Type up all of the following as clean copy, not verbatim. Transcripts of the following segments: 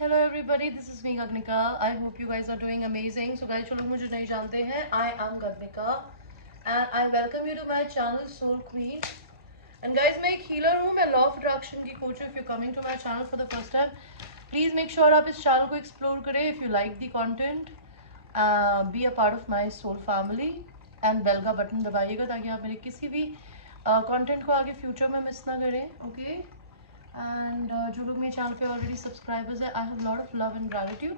Hello everybody, this is me Gagnika. I hope you guys are doing amazing. So guys, जो लोग मुझे नहीं जानते हैं, I am Gagnika and I welcome you to my channel Soul Queen. And guys, मैं एक healer हूँ, मैं law of attraction की coach हूँ. If you're coming to my channel for the first time, please make sure आप इस channel को explore करें. If you like the content, be a part of my soul family and bell का button दबाइएगा ताकि आप मेरे किसी भी content को आगे future में miss ना करें. Okay? एंड जो लोग मेरे चैनल पे ऑलरेडी सब्सक्राइबर्स है, I have lot of love and gratitude.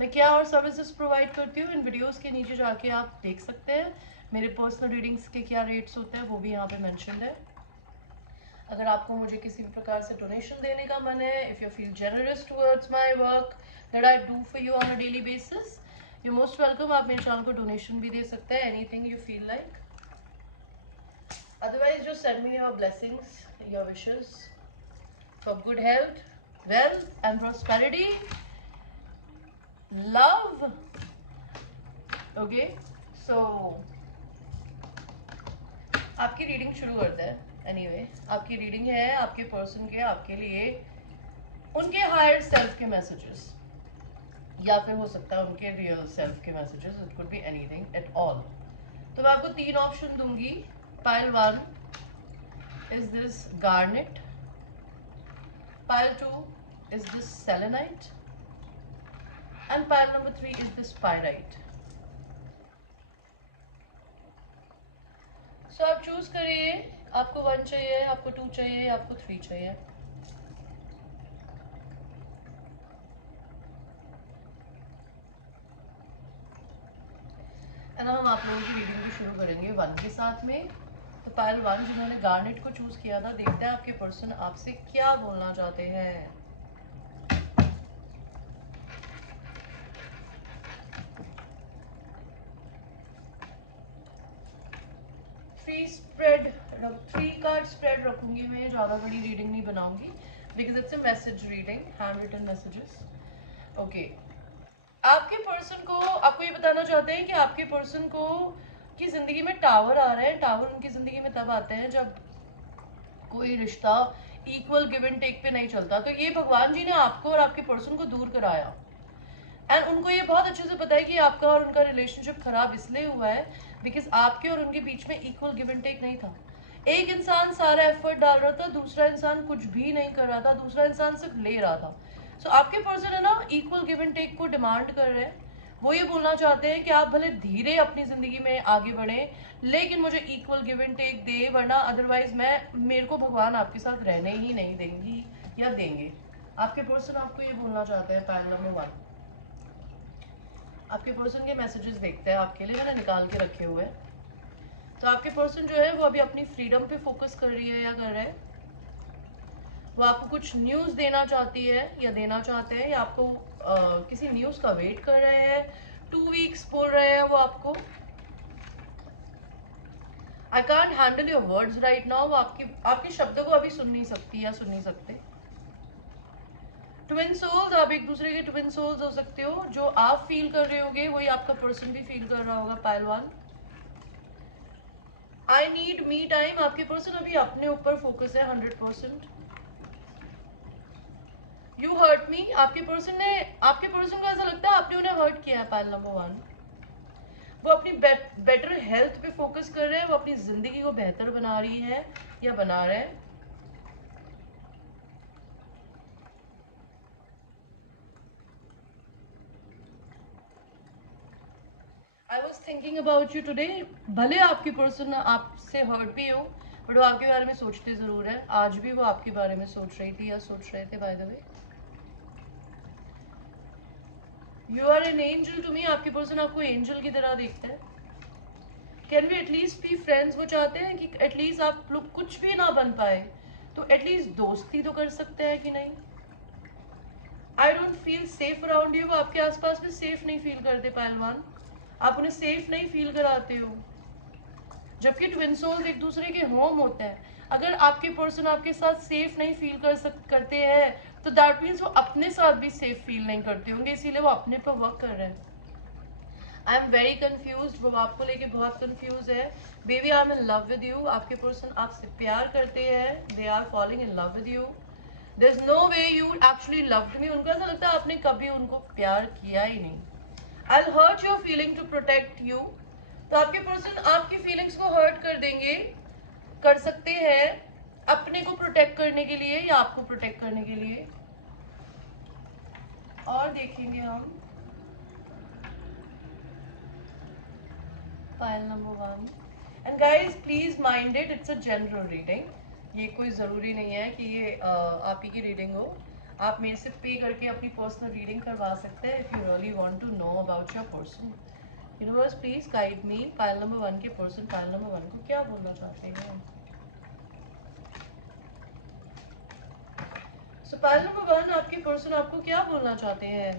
मैं क्या और सर्विसेज प्रोवाइड करती हूँ इन वीडियोस के नीचे जाके आप देख सकते हैं. मेरे पर्सनल रीडिंग्स के क्या रेट्स होते हैं वो भी यहाँ पे मेंशन्ड है. अगर आपको मुझे किसी भी प्रकार से डोनेशन देने का मन है, if you feel generous towards my work that I do for you on a daily basis, you most welcome. आप मेरे चैनल को डोनेशन भी दे सकते हैं, anything you feel like. Otherwise जो send me your blessings, your wishes for good health, wealth and prosperity, love. Okay, so आपकी reading शुरू करते हैं. एनीवे, आपकी रीडिंग है आपके पर्सन के, आपके लिए उनके हायर सेल्फ के मैसेजेस, या फिर हो सकता है उनके रियल सेल्फ के messages. It could be anything at all. तो मैं आपको 3 ऑप्शन दूंगी. Pile 1 is this garnet, pile 2 is this selenite and pile number 3 is this pyrite. So आप चूज करिए, आपको 1 चाहिए, आपको 2 चाहिए, आपको 3 चाहिए. एंड हम आप लोगों की रीडिंग भी शुरू करेंगे 1 के साथ में. तो पायल 1 जिन्होंने गार्नेट को चूज किया था, देखते हैं आपके पर्सन आपसे क्या बोलना चाहते हैं. थ्री कार्ड स्प्रेड रखूंगी मैं, ज्यादा बड़ी रीडिंग नहीं बनाऊंगी because it's a message reading, hand written messages. Okay, आपके पर्सन को, आपको ये बताना चाहते हैं कि आपके पर्सन को की जिंदगी में टावर आ रहे हैं. टावर उनकी जिंदगी में तब आते हैं जब कोई रिश्ता इक्वल गिव एंड टेक पे नहीं चलता. तो ये भगवान जी ने आपको और आपके पर्सन को दूर कराया. एंड उनको ये बहुत अच्छे से पता है कि आपका और उनका रिलेशनशिप खराब इसलिए हुआ है बिकॉज आपके और उनके बीच में इक्वल गिव एंड टेक नहीं था. एक इंसान सारा एफर्ट डाल रहा था, दूसरा इंसान कुछ भी नहीं कर रहा था, दूसरा इंसान सिर्फ ले रहा था. सो आपके पर्सन है ना, इक्वल गिव एंड टेक को डिमांड कर रहे हैं. वो ये बोलना चाहते हैं कि आप भले धीरे अपनी जिंदगी में आगे बढ़े, लेकिन मुझे इक्वल गिव एंड टेक दे, वरना अदरवाइज मेरे को भगवान आपके साथ रहने ही नहीं देंगी या देंगे. आपके पर्सन आपको ये बोलना चाहते हैं. पैनल नंबर 1, आपके पर्सन के मैसेजेस देखते हैं आपके लिए, मैंने निकाल के रखे हुए हैं. तो आपके पर्सन जो है वो अभी अपनी फ्रीडम पे फोकस कर रही है या कर रहा है. वो आपको कुछ न्यूज देना चाहती है या देना चाहते हैं, या आपको किसी न्यूज का वेट कर रहे हैं. 2 वीक्स बोल रहे हैं वो आपको. I can't handle your words right now. वो आपके शब्दों को अभी सुन नहीं सकती या सुन नहीं सकते. ट्विन सोल्स, आप एक दूसरे के ट्विन सोल्स हो सकते हो. जो आप फील कर रहे होगे वही आपका पर्सन भी फील कर रहा होगा. Pile 1, I need me time. आपके पर्सन अभी अपने ऊपर फोकस है 100%. यू हर्ट मी, आपके पर्सन को ऐसा लगता है आपने उन्हें हर्ट किया है. पाइल नंबर 1, वो अपनी बेटर हेल्थ पे फोकस कर रहे हैं, वो अपनी जिंदगी को बेहतर बना रही है या बना रहे हैं. I was thinking about you today. भले आपके पर्सन आपसे हर्ट भी हो, बट वो आपके बारे में सोचते जरूर है. आज भी वो आपके बारे में सोच रही थी या सोच रहे थे. By the way, you are an angel to me. आपके पर्सन आपको एंजल की तरह देखते हैं. Can we at least be friends. वो चाहते हैं कि एटलीस्ट आप लोग कुछ भी ना बन पाए तो एटलीस्ट दोस्ती तो कर सकते हैं कि नहीं. I don't feel safe around you. वो आपके आसपास में सेफ नहीं फील करते. पहलवान, आप उन्हें सेफ नहीं फील कराते हो, जबकि ट्विन सोल्स एक दूसरे के होम होते हैं. अगर आपके पर्सन आपके साथ सेफ नहीं फील करते हैं तो दैट मीन्स वो अपने साथ भी सेफ फील नहीं करते होंगे, इसीलिए वो अपने पर वर्क कर रहे हैं. I am very confuse. वो आपको लेके बहुत कंफ्यूज है. Baby, I am in love with you. आपके पर्सन आपसे प्यार करते हैं. They are following in love with you. There is no way you actually loved me. उनको ऐसा लगता है आपने कभी उनको प्यार किया ही नहीं। I will hurt your feeling to protect you. तो आपके पर्सन आपकी फीलिंग्स को हर्ट कर देंगे, कर सकते हैं अपने को प्रोटेक्ट करने के लिए या आपको प्रोटेक्ट करने के लिए। और देखेंगे हम file number 1। And guys please mind it, it's a general reading. ये कोई ज़रूरी नहीं है कि ये आप ही की रीडिंग हो। आप मेरे से पे करके अपनी पर्सनल रीडिंग करवा सकते हैं if you really want to know about your person. Universe please guide me, file number 1 के पर्सन फाइल नंबर 1 को क्या बोलना चाहते हैं। सो फाइल नंबर 1 आपके पर्सन आपको क्या बोलना चाहते हैं।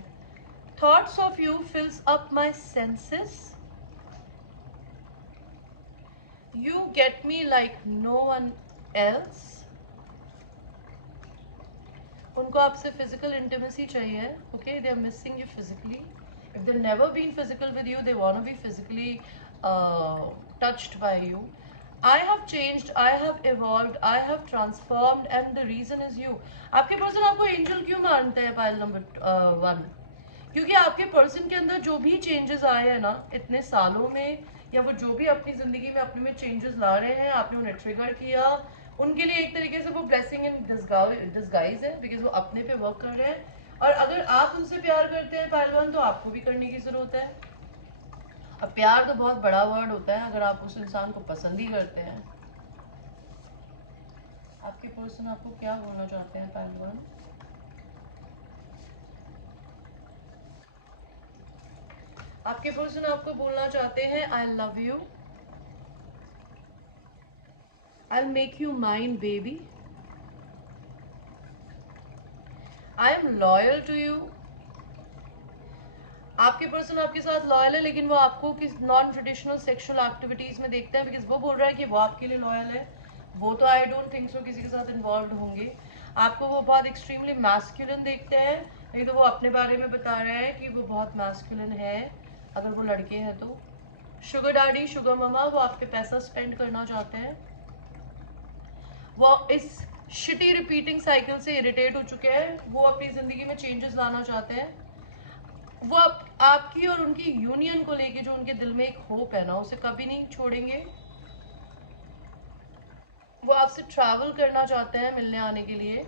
Thoughts of you fills up my senses, you get me like no one else। उनको आपसे फिजिकल इंटीमेसी चाहिए। Okay, they are missing you physically. If they never been physical with you, they want to be physically touched by you। I have changed, I have evolved, I have transformed and the reason is you। आपके person आपको angel क्यों मानते हैं pile number 1? क्योंकि आपके person के अंदर जो भी चेंजेस आए हैं ना इतने सालों में, या वो जो भी अपनी जिंदगी में अपने में चेंजेस ला रहे हैं, आपने उन्हें ट्रिगर किया, उनके लिए एक तरीके से वो ब्लेसिंग इन डिस्गाइज है, बिकॉज वो अपने पे वर्क कर रहे हैं। और अगर आप उनसे प्यार करते हैं पहलवान, तो आपको भी करने की जरूरत है। अब प्यार तो बहुत बड़ा वर्ड होता है अगर आप उस इंसान को पसंद ही करते हैं। आपके पर्सन आपको क्या बोलना चाहते हैं पहलवान। आपके पर्सन आपको बोलना चाहते हैं I love you, I make you mine baby, I am loyal to you. आपके पर्सन आपके साथ लॉयल है, लेकिन वो आपको किस नॉन ट्रेडिशनल सेक्सुअल एक्टिविटीज में देखते हैं, बिकॉज वो बोल रहा है कि वो आपके लिए लॉयल है। वो तो आई डोंट थिंक सो किसी के साथ इन्वॉल्व होंगे। आपको वो बहुत एक्सट्रीमली मैस्कुलिन देखते हैं, नहीं तो वो अपने बारे में बता रहे हैं कि वो बहुत मैस्कुलिन है अगर वो लड़के हैं तो। शुगर डैडी शुगर ममा, वो आप पे पैसा स्पेंड करना चाहते हैं। वो इस शिटी रिपीटिंग साइकिल से इरिटेट हो चुके हैं, वो अपनी जिंदगी में चेंजेस लाना चाहते हैं। वो आपकी और उनकी यूनियन को लेके जो उनके दिल में एक होप है ना, उसे कभी नहीं छोड़ेंगे। वो आपसे ट्रैवल करना चाहते हैं मिलने आने के लिए।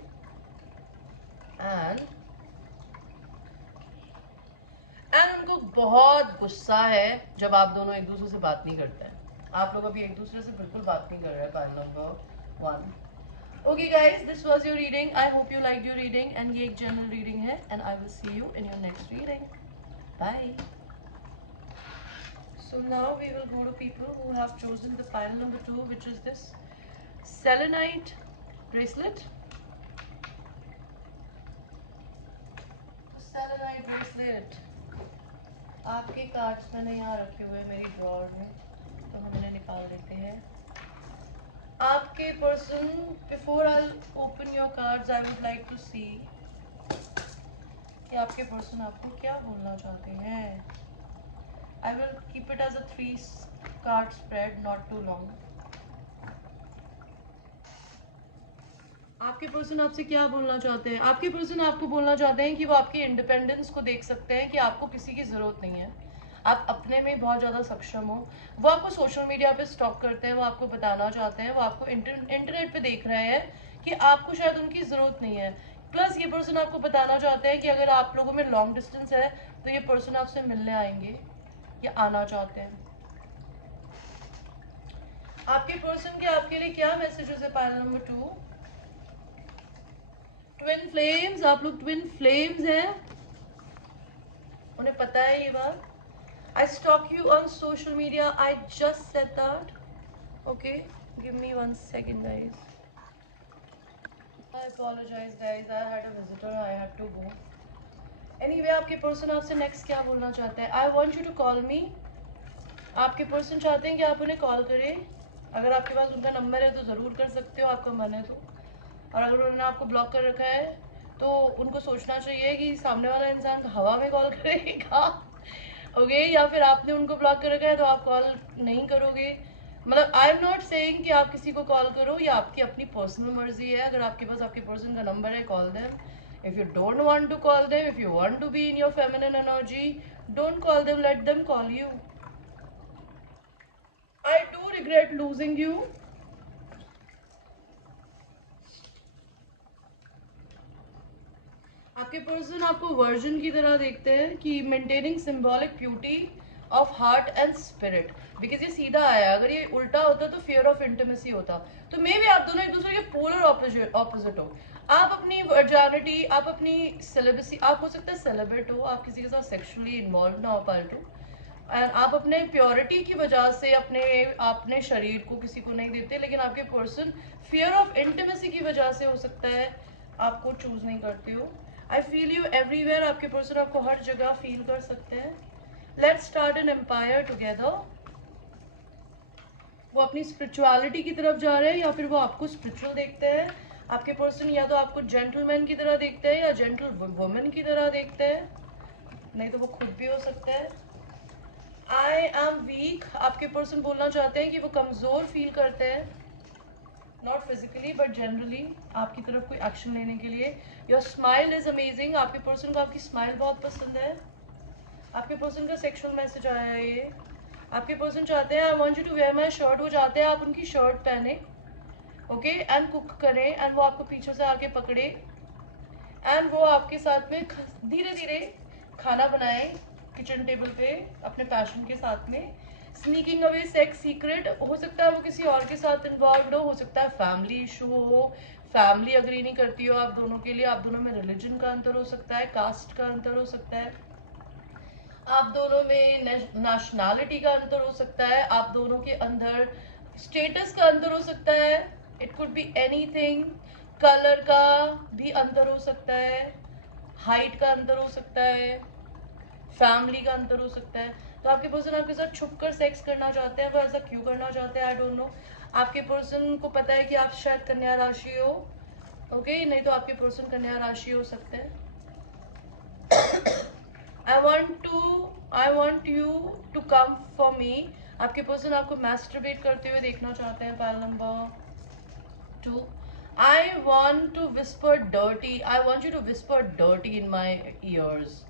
एंड उनको बहुत गुस्सा है जब आप दोनों एक दूसरे से बात नहीं करते हैं। आप लोग अभी एक दूसरे से बिल्कुल बात नहीं कर रहे हैं। File number 1। Okay guys, this was your reading. I hope you like your reading and ये एक जनरल रीडिंग है and I will see you in your next reading. Bye. So now we will go to people who have chosen the pile number 2, which is this selenite bracelet. Selenite bracelet. आपके cards मैंने यहाँ रखे हुए मेरी drawer में, तो हम इन्हें निकाल देते हैं। आपके person, before I open your cards, I would like to see कि आपके पर्सन आपको क्या बोलना चाहते हैं। I will keep it as a 3 card spread, not too long. आपके पर्सन आपसे क्या बोलना चाहते हैं। आपके पर्सन आपको बोलना चाहते हैं कि वो आपकी इंडिपेंडेंस को देख सकते हैं, कि आपको किसी की ज़रूरत नहीं है, आप अपने में बहुत ज़्यादा सक्षम हो। वो आपको सोशल मीडिया पे स्टॉक करते हैं, वो आपको बताना चाहते हैं, वो आपको इंटरनेट पे देख रहे हैं कि आपको शायद उनकी ज़रूरत नहीं है। प्लस ये पर्सन आपको बताना चाहते हैं कि अगर आप लोगों में लॉन्ग डिस्टेंस है तो ये पर्सन आपसे मिलने आएंगे या आना चाहते हैं। आपके पर्सन के आपके लिए क्या मैसेजेस है पाइल नंबर 2। ट्विन फ्लेम्स, आप लोग ट्विन फ्लेम्स हैं, उन्हें पता है ये बात। I stalk you on social media, I just said that. Okay, give me 1 second guys. I apologise guys, I had a visitor, I had to go. Anyway, आपके person आपसे नेक्स्ट क्या बोलना चाहते हैं। I want you to call me. आपके person चाहते हैं कि आप उन्हें कॉल करें। अगर आपके पास उनका नंबर है तो ज़रूर कर सकते हो, आपका मन है तो। और अगर उन्होंने आपको ब्लॉक कर रखा है तो उनको सोचना चाहिए कि सामने वाला इंसान हवा में कॉल करेगा, ओके, या फिर आपने उनको ब्लॉक कर रखा है तो आप कॉल नहीं करोगे। मतलब आई एम नॉट सेइंग कि आप किसी को कॉल करो, या आपकी अपनी पर्सनल मर्जी है। अगर आपके पास आपके पर्सन का नंबर है, call them. If you don't want to call them, if you want to be in your feminine energy, don't call them, let them call you. I do regret losing you. आपके person आपको virgin की तरह देखते हैं कि maintaining symbolic beauty of heart and spirit. Because ये सीधा आया, अगर ये उल्टा होता तो फियर ऑफ इंटीमेसी होता। तो मे भी आप दोनों एक दूसरे के पोलर ऑपोजिट हो। आप अपनी वर्जिनिटी, आप अपनी सेलिबेसी, आप हो सकता है सेलिब्रेट हो, आप किसी के साथ सेक्सुअली इन्वॉल्व ना हो पाल्टू, एंड आप अपने प्योरिटी की वजह से अपने शरीर को किसी को नहीं देते, लेकिन आपके पर्सन फियर ऑफ इंटीमेसी की वजह से हो सकता है आपको चूज नहीं करते हो। I feel you everywhere. आपके पर्सन आपको हर जगह फील कर सकते हैं। Let's start an empire together. वो अपनी स्पिरिचुअलिटी की तरफ जा रहे हैं, या फिर वो आपको स्पिरिचुअल देखते हैं। आपके पर्सन या तो आपको जेंटलमैन की तरह देखते हैं, या जेंटल वुमेन की तरह देखते हैं, नहीं तो वो खुद भी हो सकता है। I am weak. आपके पर्सन बोलना चाहते हैं कि वो कमज़ोर फील करते हैं, नॉट फिजिकली बट जनरली, आपकी तरफ कोई एक्शन लेने के लिए। Your smile is amazing. आपके पर्सन को आपकी स्माइल बहुत पसंद है। आपके पर्सन का सेक्सुअल मैसेज आया है ये। आपके पर्सन चाहते हैं I want you to wear my shirt. वो चाहते हैं आप उनकी शर्ट पहने, ओके, एंड कुक करें, एंड वो आपको पीछे से आके पकड़े, एंड वो आपके साथ में धीरे धीरे खाना बनाए किचन टेबल पे अपने पैशन के साथ में। Sneaking away sex secret. हो सकता है वो किसी और के साथ इन्वॉल्व हो सकता है फैमिली इशू हो, फैमिली अग्री नहीं करती हो आप दोनों के लिए, आप दोनों में रिलीजन का अंतर हो सकता है, कास्ट का अंतर हो सकता है, आप दोनों में नेशनैलिटी का अंतर हो सकता है, आप दोनों के अंदर स्टेटस का अंतर हो सकता है, it could be anything. Colour का भी अंतर हो सकता है, हाइट का अंतर हो सकता है, फैमिली का अंतर हो सकता है। तो आपके पर्सन आपके साथ छुप कर सेक्स करना चाहते हैं। वो ऐसा क्यों करना चाहते हैं आई डोंट नो। आपके पर्सन को पता है कि आप शायद कन्या राशि हो, ओके, नहीं तो आपके पर्सन कन्या राशि हो सकते हैं। I want you to come for me. आपके पर्सन आपको मैस्टरबेट करते हुए देखना चाहते हैं। Pile number 2। I want to whisper dirty. I want you to whisper dirty in my ears.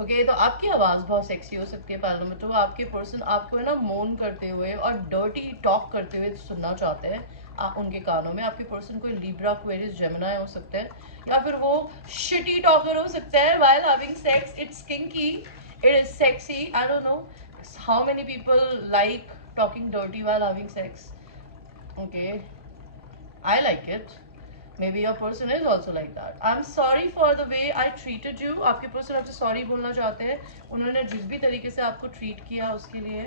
Okay, तो आपकी आवाज़ बहुत सेक्सी हो सकती है। पायल नंबर 2, आपके पर्सन आपको है ना मोन करते हुए और डर्टी टॉक करते हुए सुनना चाहते हैं आप उनके कानों में। आपके पर्सन कोई लिब्रा, एक्वेरियस, जेमिनी हो सकते हैं, या फिर वो शिटी टॉकर हो सकता है while having sex. It's kinky, it is sexy. I don't know how many people like talking dirty while having sex. Okay, I like it. Maybe your person is also like that. I'm sorry for the way I treated you. आपके person आपसे sorry बोलना चाहते हैं, उन्होंने जिस भी तरीके से आपको ट्रीट किया उसके लिए।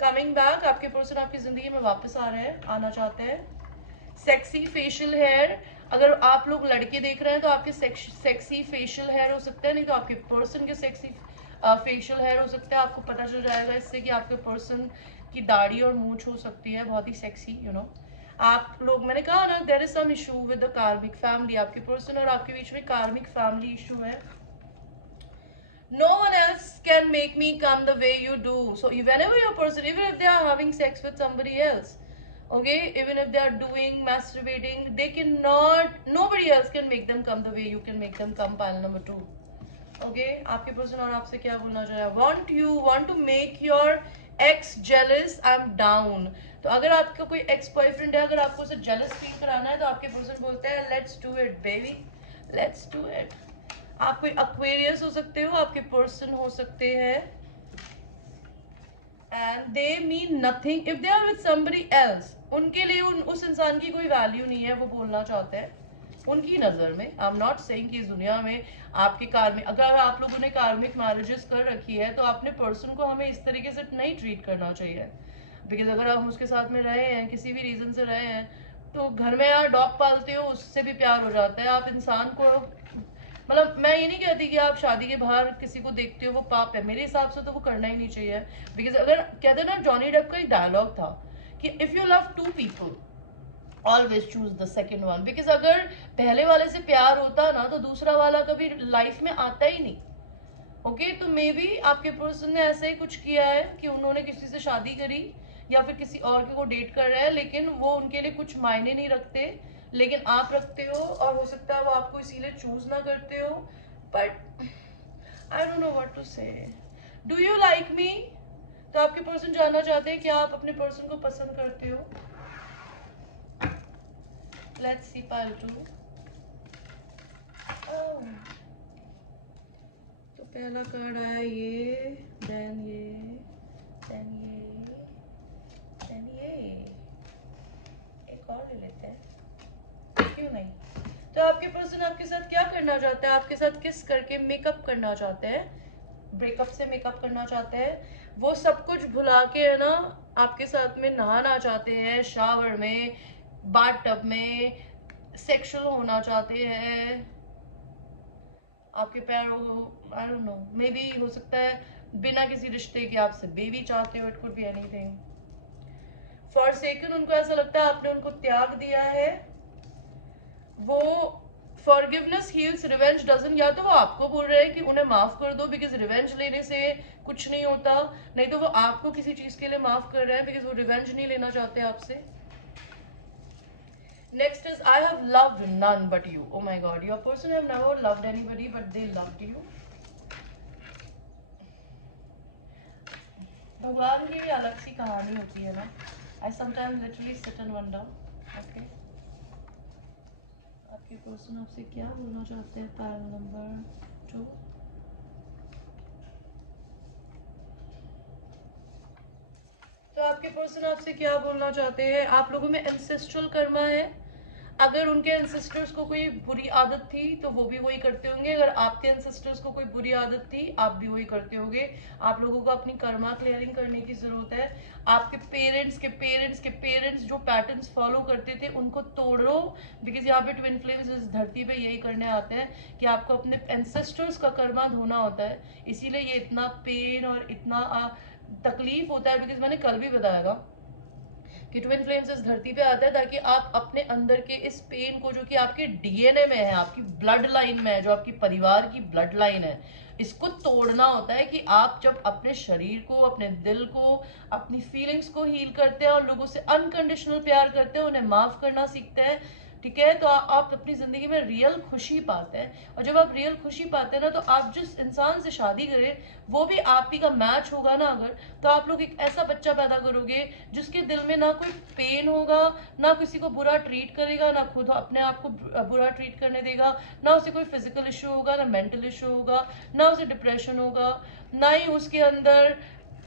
कमिंग बैक, आपके पर्सन आपकी जिंदगी में वापस आ रहे हैं, आना चाहते हैं। Sexy facial hair. अगर आप लोग लड़के देख रहे हैं तो आपके सेक्सी फेशियल हेयर हो सकते हैं, नहीं तो आपके पर्सन के सेक्सी फेशियल हेयर हो सकते हैं। आपको पता चल जाएगा इससे कि आपके पर्सन की दाढ़ी और मूंछ हो सकती है बहुत ही सेक्सी, यू नो। आप लोग, मैंने कहा ना, there is some issue with the karmic family. आपके पर्सन और आपके बीच में कार्मिक फैमिली इशू है। No one else can make me come the way you do. So whenever your person, even if they are having sex with somebody else, okay, even if they are doing masturbating, they cannot, nobody else can make them come the way you can make them come. Pile number 2. Okay, आपके person और आपसे क्या बोलना चाह रहा है? Want to make your ex jealous. I'm down. तो अगर आपका कोई एक्स बॉयफ्रेंड है, अगर आपको उसे जेलस फील कराना है तो आपके पर्सन बोलते हैं let's do it baby, let's do it. आप कोई एक्वेरियस हो सकते हो, आपके पर्सन हो सकते हैं, and they mean nothing if they are with somebody else. उनके लिए उस इंसान की कोई वैल्यू नहीं है, वो बोलना चाहते हैं उनकी नज़र में। आई एम नॉट सेइंग कि इस दुनिया में आपके कार्मिक, अगर आप लोगों ने कार्मिक मैरिजेस कर रखी है तो अपने पर्सन को हमें इस तरीके से नहीं ट्रीट करना चाहिए। बिकॉज अगर हम उसके साथ में रहे हैं, किसी भी रीज़न से रहे हैं, तो घर में यार डॉग पालते हो उससे भी प्यार हो जाता है। आप इंसान को, मतलब मैं ये नहीं कहती कि आप शादी के बाहर किसी को देखते हो वो पाप है, मेरे हिसाब से तो वो करना ही नहीं चाहिए। बिकॉज अगर कहते हैं ना, जॉनी डेप का एक डायलॉग था कि if you love 2 people always choose the second one. Because अगर पहले वाले से प्यार होता ना तो दूसरा वाला कभी लाइफ में आता ही नहीं। ओके तो मे बी आपके पर्सन ने ऐसा ही कुछ किया है कि उन्होंने किसी से शादी करी या फिर किसी और के को डेट कर रहा है, लेकिन वो उनके लिए कुछ मायने नहीं रखते, लेकिन आप रखते हो, और हो सकता है वो आपको इसीलिए चूज ना करते हो, but I don't know what to say. Do you like me? तो आपके पर्सन जानना चाहते हैं कि आप अपने पर्सन को पसंद करते हो। Let's see pile 2। तो पहला कार्ड आया ये, देन ये, देन ये, देन ये। एक और ले लेते हैं, क्यों नहीं। तो आपके पर्सन आपके साथ क्या करना चाहते हैं? आपके साथ किस करके मेकअप करना चाहते हैं, ब्रेकअप से मेकअप करना चाहते हैं। वो सब कुछ भुला के है ना आपके साथ में नहाना चाहते हैं, शावर में, बाथ टब में, सेक्सुअल होना चाहते हैं, आपके पैरों, आई डोंट नो, मे बी हो सकता है बिना किसी रिश्ते के आपसे बेबी चाहते हो, it could be anything. Forsaken, उनको ऐसा लगता है आपने उनको त्याग दिया है। वो फॉरगिवनेस हील्स रिवेंज डजन, या तो वो आपको बोल रहे हैं कि उन्हें माफ कर दो बिकॉज रिवेंज लेने से कुछ नहीं होता, नहीं तो वो आपको किसी चीज के लिए माफ कर रहे हैं बिकॉज वो रिवेंज नहीं लेना चाहते आपसे। Next is I have loved none but you. Oh my God, your person have never loved anybody but they loved you. भगवान की भी अलग सी कहानी होती है ना। I sometimes literally sit and wonder. Okay. आपके पर्सन आपसे क्या बोलना चाहते हैं? Parallel number 2। तो आपके पर्सन आपसे क्या बोलना चाहते हैं? आप लोगों में एंसेस्ट्रल कर्मा है। अगर उनके एंसेस्टर्स को कोई बुरी आदत थी तो वो भी वही करते होंगे, अगर आपके एंसेस्टर्स को कोई बुरी आदत थी आप भी वही करते होंगे। आप लोगों को अपनी कर्मा क्लियरिंग करने की जरूरत है। आपके पेरेंट्स के पेरेंट्स के पेरेंट्स जो पैटर्न्स फॉलो करते थे उनको तोड़ो, बिकॉज यहाँ पे ट्विन फ्लेम्स इस धरती पे यही करने आते हैं कि आपको अपने एंसेस्टर्स का कर्मा धोना होता है। इसीलिए ये इतना पेन और इतना तकलीफ होता है, बिकॉज मैंने कल भी बताया था कि ट्विन फ्लेम्स इस धरती पे आता है ताकि आप अपने अंदर के इस पेन को, जो कि आपके डीएनए में है, आपकी ब्लड लाइन में है, जो आपकी परिवार की ब्लड लाइन है, इसको तोड़ना होता है। कि आप जब अपने शरीर को, अपने दिल को, अपनी फीलिंग्स को हील करते हैं और लोगों से अनकंडीशनल प्यार करते हैं, उन्हें माफ करना सीखते हैं, ठीक है, तो आप अपनी जिंदगी में रियल खुशी पाते हैं। और जब आप रियल खुशी पाते हैं ना, तो आप जिस इंसान से शादी करें वो भी आप ही का मैच होगा ना अगर, तो आप लोग एक ऐसा बच्चा पैदा करोगे जिसके दिल में ना कोई पेन होगा, ना किसी को बुरा ट्रीट करेगा, ना खुद अपने आप को बुरा ट्रीट करने देगा, ना उसे कोई फिजिकल इशू होगा, ना मेंटल इशू होगा, ना उसे डिप्रेशन होगा, ना ही उसके अंदर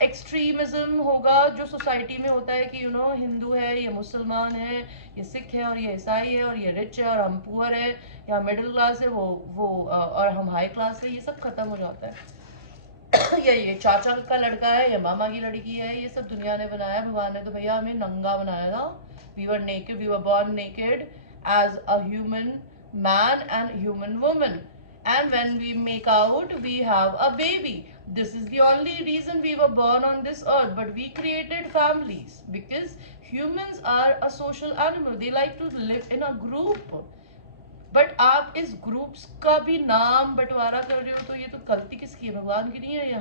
एक्सट्रीमिज्म होगा जो सोसाइटी में होता है कि यू नो हिंदू है, ये मुसलमान है, ये सिख है, और ये ईसाई है, और ये रिच है और हम पुअर है, या मिडिल क्लास है वो और हम हाई क्लास है, ये सब खत्म हो जाता है। या ये चाचा का लड़का है या मामा की लड़की है, ये सब दुनिया ने बनाया। भगवान ने तो भैया हमें नंगा बनाया था। We were naked, we were born naked as a human man and human woman, and when we make out we have a baby. This is the only reason we were born on this earth, but we created families because humans are a social animal, they like to live in a group. But आप इस groups का भी नाम बंटवारा कर रहे हो, तो ये तो गलती किसकी है? भगवान की नहीं है? ये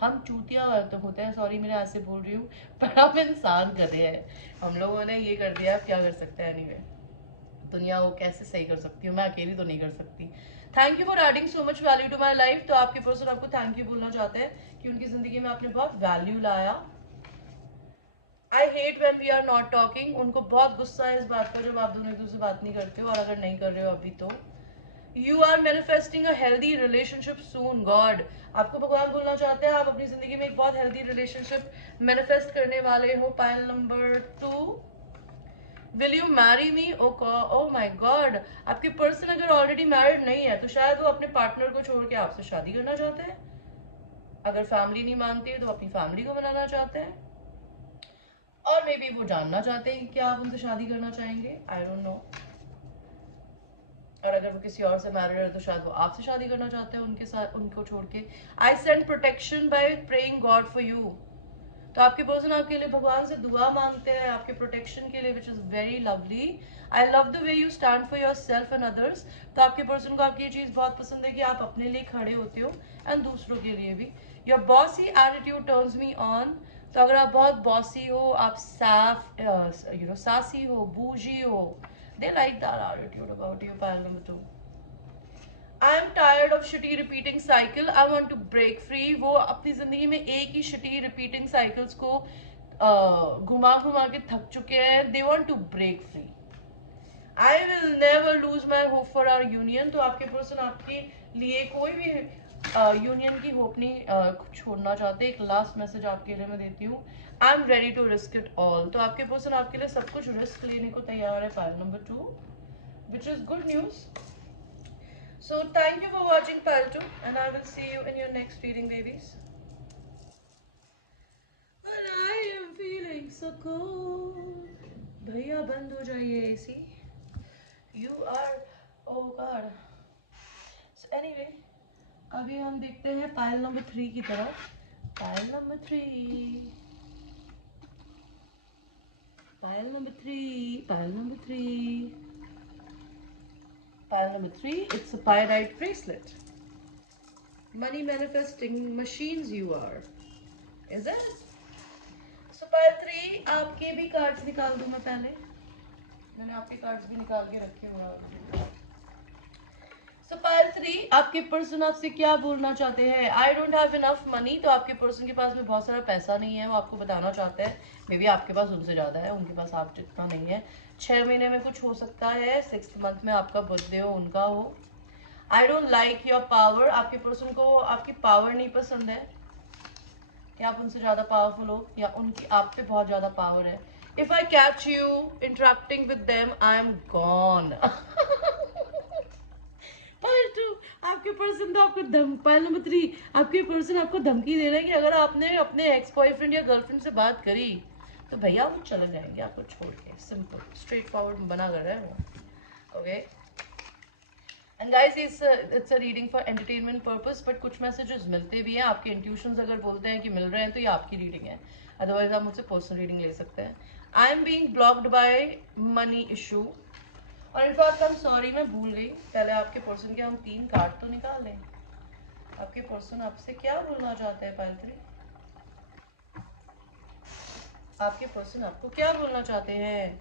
हम चूतिया तो होते हैं, सॉरी मेरे ऐसे बोल रही हूँ, पर हम इंसान कर रहे हैं, हम लोगों ने ये कर दिया, क्या कर सकते हैं? एनीवे, दुनिया वो कैसे सही कर सकती हूँ, मैं अकेली तो नहीं कर सकती। Thank you for adding so much value to my life. तो आपके पर्सन आपको थैंक यू बोलना चाहते हैं कि उनकी जिंदगी में आपने बहुत वैल्यू लाया। I hate when we are not talking. उनको बहुत गुस्सा है इस बात पर जब आप दोनों एक दूसरे से बात नहीं करते हो, और अगर नहीं कर रहे हो अभी तो you are manifesting a healthy relationship soon. God आपको भगवान बोलना चाहते हैं आप अपनी जिंदगी में एक बहुत हेल्दी रिलेशनशिप मैनिफेस्ट करने वाले हो। Pile number 2, will you marry me? Oh my God, आपके पर्सन अगर ऑलरेडी मैरिड नहीं है तो शायद वो अपने पार्टनर को छोड़ के आपसे शादी करना चाहते हैं। अगर फैमिली नहीं मानती है तो अपनी फैमिली को बनाना चाहते हैं, और मे बी वो जानना चाहते हैं कि क्या आप उनसे शादी करना चाहेंगे, आई डोंट नो। और अगर वो किसी और से मैरिड है तो शायद वो आपसे शादी करना चाहते हैं उनके साथ, उनको छोड़ के। I send protection bye praying God for you. तो आपके पर्सन आपके लिए भगवान से दुआ मांगते हैं आपके प्रोटेक्शन के लिए, which is very lovely. I love the way you stand for your self and others. तो आपके पर्सन को आपकी ये चीज बहुत पसंद है कि आप अपने लिए खड़े होते हो एंड दूसरों के लिए भी। Your bossy attitude turns me on. तो अगर आप बहुत बॉसी हो, आप सासी हो, बूजी हो, they like that attitude about you. Pile number 2, I am tired of shitty repeating cycle, I want to break free. वो अपनी जिंदगी में एक ही शिटी रिपीटिंग साइकिल्स को घुमा घुमा के थक चुके हैं। They want to break free. I will never lose my hope for our union. तो आपके पर्सन आपके लिए कोई भी यूनियन की होप नहीं छोड़ना चाहते। एक लास्ट मैसेज आपके लिए मैं देती हूँ, I am ready to risk it all. तो आपके पर्सन आपके लिए सब कुछ रिस्क लेने को तैयार है। Pile number 2, which is good news. So thank you for watching pile 2 and I will see you in your next reading, babies. And I am feeling so cold. भैया बंद हो जाइए AC. You are, oh God. So anyway, अभी हम देखते हैं pile number 3 की तरफ। Pile number 3, pile number 3, pile number 3. Pile number 3, it's a pyrite bracelet. Money manifesting machines you are. Is it? So pile 3, आपके भी कार्ड्स निकाल दूं मैं पहले। मैंने आपके कार्ड्स भी निकाल के रखे हुए हैं। So pile 3, आपके पर्सन आपसे क्या बोलना चाहते हैं? I don't have enough money। तो आपके पर्सन के पास में बहुत सारा पैसा नहीं है, वो आपको बताना चाहते हैं। मे बी आपके पास उनसे ज्यादा है, उनके पास आप जितना नहीं है। 6 महीने में कुछ हो सकता है, 6th मंथ में आपका बर्थडे हो, उनका हो। I don't like your power. आपके पर्सन को आपकी पावर नहीं पसंद है कि आप उनसे ज्यादा पावरफुल हो या उनकी आप पे बहुत ज्यादा पावर है। If I catch you interacting with them I am gone. Pile 2, आपके पर्सन तो आपको पाइल नंबर 3, आपके पर्सन आपको धमकी दे रहे हैं कि अगर आपने अपने एक्स बॉयफ्रेंड या गर्लफ्रेंड से बात करी तो भैया वो चले जाएंगे आपको छोड़ के। सिंपल स्ट्रेट फॉरवर्ड बना कर रहे हैं वो। Okay and guys, it's a reading for entertainment purpose, but कुछ मैसेजेस मिलते भी हैं। आपके इंट्यूशंस अगर बोलते हैं कि मिल रहे हैं तो ये आपकी रीडिंग है, अदरवाइज आप मुझसे पर्सनल रीडिंग ले सकते हैं। I am being blocked by money issue. और इनफैक्ट आई एम सॉरी, मैं भूल गई, पहले आपके पर्सन के हम 3 कार्ड तो निकाल लें। आपके पर्सन आपसे क्या बोलना चाहते हैं? पाइल 3, आपके पर्सन आपको क्या बोलना चाहते हैं?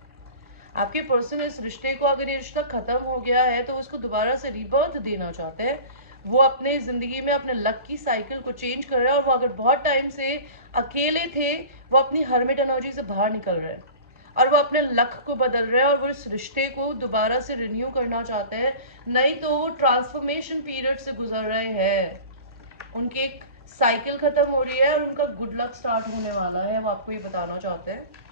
आपके पर्सन इस रिश्ते को, अगर ये रिश्ता खत्म हो गया है तो उसको दोबारा से रीबर्थ देना चाहते हैं। वो अपने जिंदगी में अपने लक की साइकिल को चेंज कर रहा है और वो अगर बहुत टाइम से अकेले थे, वो अपनी हर्मिट एनर्जी से बाहर निकल रहे हैं और वो अपने लक को बदल रहे हैं और वो इस रिश्ते को दोबारा से रिन्यू करना चाहते हैं। नहीं तो वो ट्रांसफॉर्मेशन पीरियड से गुजर रहे हैं, उनकी एक साइकिल खत्म हो रही है और उनका गुड लक स्टार्ट होने वाला है, वो आपको ये बताना चाहते हैं।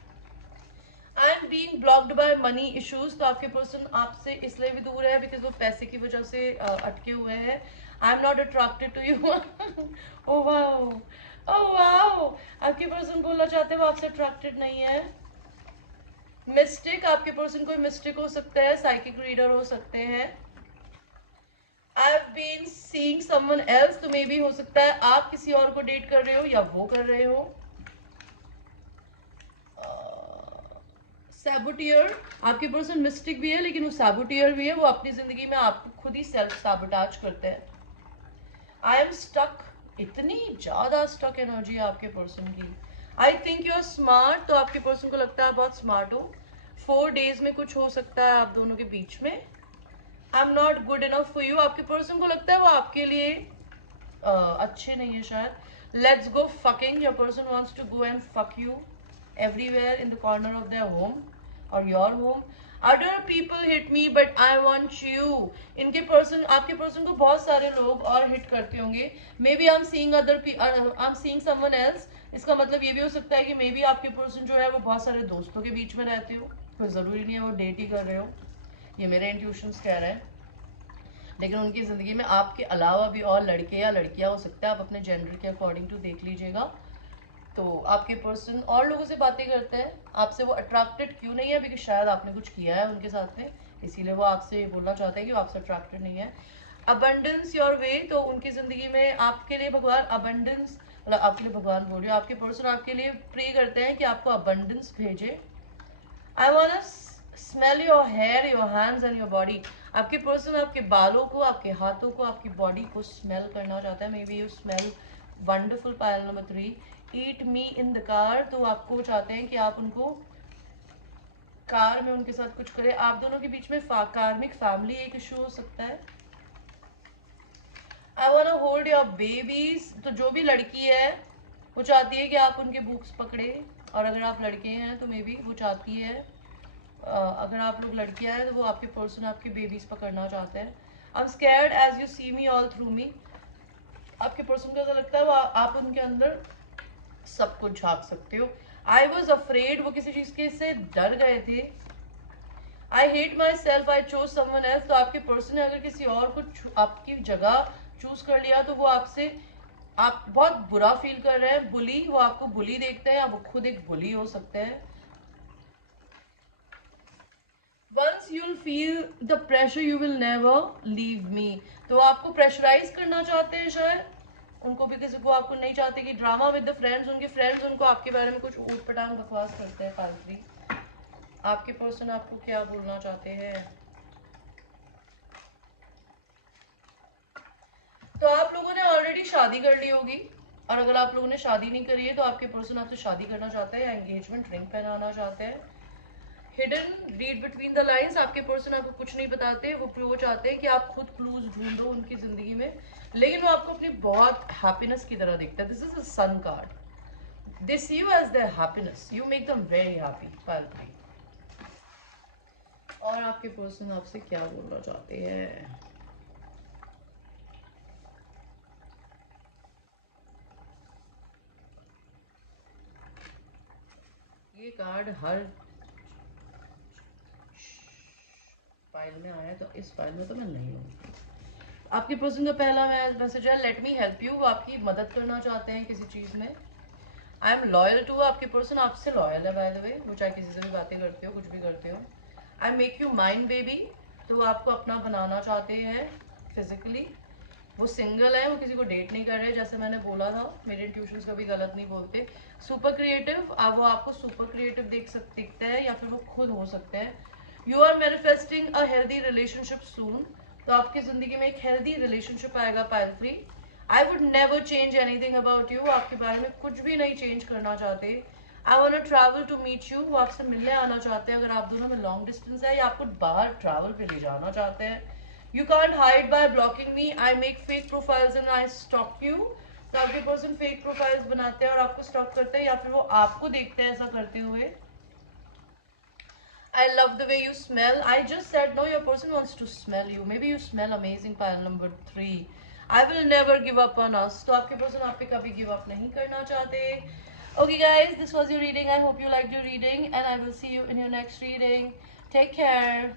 I am being blocked by money issues. तो आपके पर्सन आपसे इसलिए भी दूर है बिकॉज वो पैसे की वजह से अटके हुए हैं। I am not attracted to you. Oh wow, oh wow, आपके पर्सन बोलना चाहते हैं वो आपसे अट्रैक्टेड नहीं है। मिस्टेक, आपके पर्सन कोई मिस्टेक हो सकता है, साइकिक रीडर हो सकते हैं। I have been seeing someone else. तो मे बी हो सकता है आप किसी और को डेट कर रहे हो या वो कर रहे हो। सैबोटियर, आपके पर्सन मिस्टिक भी है लेकिन वो सैबोटियर भी है, वो अपनी जिंदगी में आपको खुद ही सेल्फ सैबोटाज करते हैं। आई एम स्टक, इतनी ज्यादा स्टक एनर्जी है आपके पर्सन की। I think you are smart. तो आपके पर्सन को लगता है आप बहुत स्मार्ट हो। 4 डेज में कुछ हो सकता है आप दोनों के बीच में। I am not good enough for you. आपके पर्सन को लगता है वो आपके लिए अच्छे नहीं है शायद। Let's go fucking, your person wants to go and fuck you everywhere in the corner of their home or your home. Other people hit me but I want you. इनके पर्सन, आपके पर्सन को बहुत सारे लोग और hit करते होंगे। Maybe I am seeing I am seeing someone else. इसका मतलब ये भी हो सकता है कि मे बी आपके पर्सन जो है वो बहुत सारे दोस्तों के बीच में रहते हो, कोई ज़रूरी नहीं है वो डेट ही कर रहे हो, ये मेरे इंट्यूशंस कह रहे हैं। लेकिन उनकी ज़िंदगी में आपके अलावा भी और लड़के या लड़कियां हो सकता है, आप अपने जेंडर के अकॉर्डिंग टू देख लीजिएगा। तो आपके पर्सन और लोगों से बातें करते हैं, आपसे वो अट्रैक्टेड क्यों नहीं है? बिकॉज शायद आपने कुछ किया है उनके साथ में, इसीलिए वो आपसे ये बोलना चाहते हैं कि वो आपसे अट्रैक्टेड नहीं है। अबंडेंस योर वे, तो उनकी जिंदगी में आपके लिए भगवान अबंडेंस मतलब आपके लिए भगवान बोल रही हो, आपके पर्सन आपके लिए प्रे करते हैं कि आपको अबंडेंस भेजे। I want smell your hair, your hands and your body. आपके पर्सन आपके बालों को, आपके हाथों को, आपकी बॉडी को स्मेल करना चाहता है। May be you smell wonderful. Pile number 3, eat me in the car. तो आपको चाहते हैं कि आप उनको कार में उनके साथ कुछ करें। आप दोनों के बीच में कार्मिक फैमिली एक इशू हो सकता है। I want hold your babies. तो जो भी लड़की है वो चाहती है कि आप उनके बुक्स पकड़े, और अगर आप लड़के हैं तो मे बी वो चाहती है, अगर आप लोग लड़कियां हैं तो वो आपके पर्सन आपके बेबीज पकड़ना चाहते हैं। I am scared as you see me all through me. आपके पर्सन को ऐसा लगता है वो आप उनके अंदर सब कुछ झांक सकते हो। आई वॉज अफ्रेड, वो किसी चीज के से डर गए थे। I hate my self, I chose someone else. तो आपके पर्सन ने अगर किसी और को आपकी जगह चूज कर लिया तो वो आपसे आप बहुत बुरा फील कर रहे हैं। बुली, वो आपको बुली देखते हैं या वो खुद एक बुली हो सकते हैं। Once you'll feel the pressure, you will never leave me। तो आपको प्रेशराइज करना चाहते हैं शायद, उनको भी किसी को आपको नहीं चाहते कि ड्रामा विद द फ्रेंड्स, उनके फ्रेंड्स उनको आपके बारे में कुछ ऊट पटांग बकवास करते हैं फालतू। आपके पर्सन आपको क्या बोलना चाहते हैं? तो आप लोगों ने ऑलरेडी शादी कर ली होगी, और अगर आप लोगों ने शादी नहीं करी है तो आपके पर्सन आपसे शादी करना चाहते हैं या एंगेजमेंट रिंग पहनाना चाहते हैं। Hidden, read between the lines. आपके पर्सन आपको कुछ नहीं बताते, वो चाहते हैं कि आप खुद क्लूज ढूंढो उनकी जिंदगी में, लेकिन वो आपको अपनी बहुत हैप्पीनेस की तरह देखता है। This is a sun card. They see you as their happiness, you make them very happy. Pile 3। और आपके पर्सन आपसे क्या बोलना चाहते हैं? ये कार्ड हर फाइल में आया है, तो इस फाइल में तो मैं नहीं हूँ। आपके पर्सन का पहला मैसेज है लेट मी हेल्प यू। वो आपकी मदद करना चाहते हैं किसी चीज में। I am loyal to. आपके पर्सन आपसे लॉयल है बाय द वे, वो चाहे किसी से भी बातें करते हो, कुछ भी करते हो। आई मेक यू माइन बेबी। तो वो आपको अपना बनाना चाहते हैं फिजिकली। वो सिंगल है, वो किसी को डेट नहीं कर रहे, जैसे मैंने बोला था। मेरे इंट्यूशंस कभी गलत नहीं बोलते। सुपर क्रिएटिव, अब वो आपको सुपर क्रिएटिव दिखते हैं, या फिर वो खुद हो सकते हैं। You are manifesting a healthy relationship soon. तो आपकी जिंदगी में एक हेल्दी रिलेशनशिप आएगा pile 3। I would never change anything about you. आपके बारे में कुछ भी नहीं चेंज करना चाहते। I want to travel to meet you. वो आपसे मिलने आना चाहते हैं, अगर आप दोनों में लॉन्ग डिस्टेंस है या आपको बाहर ट्रैवल पे ले जाना चाहते हैं। You can't hide by blocking me. I make fake profiles and I stalk you. तो आपके पर्सन फेक प्रोफाइल्स बनाते हैं और आपको स्टॉक करते हैं, या फिर वो आपको देखते हैं ऐसा करते हुए। I love the way you smell. I just said no, your person wants to smell you. Maybe you smell amazing, pile number 3. I will never give up on us. तो आपके पर्सन आप पे कभी गिव अप नहीं करना चाहते। Okay guys, this was your reading. I hope you liked your reading and I will see you in your next reading. Take care.